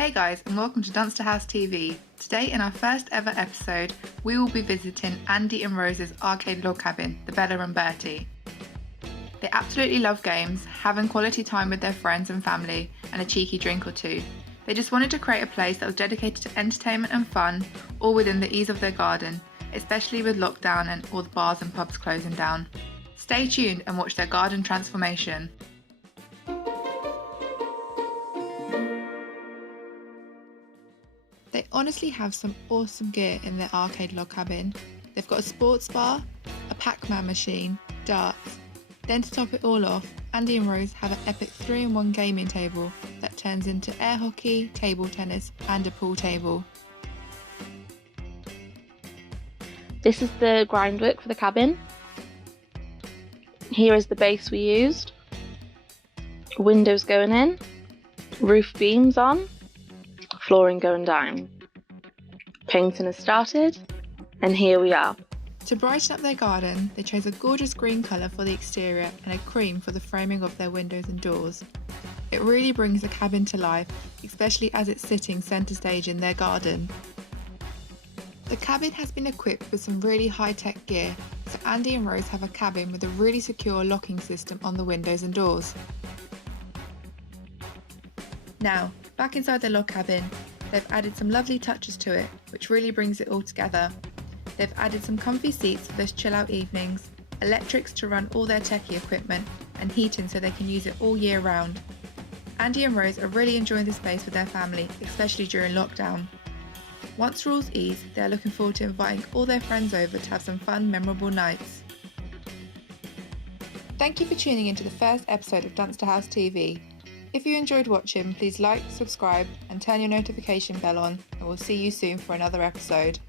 Hey guys, and welcome to Dunster House TV. Today in our first ever episode, we will be visiting Andy and Rose's arcade log cabin, the Bella and Bertie. They absolutely love games, having quality time with their friends and family, and a cheeky drink or two. They just wanted to create a place that was dedicated to entertainment and fun, all within the ease of their garden, especially with lockdown and all the bars and pubs closing down. Stay tuned and watch their garden transformation. They honestly have some awesome gear in their arcade log cabin. They've got a sports bar, a Pac-Man machine, darts. Then to top it all off, Andy and Rose have an epic 3-in-1 gaming table that turns into air hockey, table tennis and a pool table. This is the grindwork for the cabin. Here is the base we used. Windows going in, roof beams on, flooring going down. Painting has started, and here we are. To brighten up their garden, they chose a gorgeous green colour for the exterior and a cream for the framing of their windows and doors. It really brings the cabin to life, especially as it's sitting centre stage in their garden. The cabin has been equipped with some really high-tech gear, so Andy and Rose have a cabin with a really secure locking system on the windows and doors. Now, back inside the log cabin, they've added some lovely touches to it, which really brings it all together. They've added some comfy seats for those chill out evenings, electrics to run all their techie equipment, and heating so they can use it all year round. Andy and Rose are really enjoying the space with their family, especially during lockdown. Once rules ease, they are looking forward to inviting all their friends over to have some fun, memorable nights. Thank you for tuning into the first episode of Dunster House TV. If you enjoyed watching, please like, subscribe and turn your notification bell on, and we'll see you soon for another episode.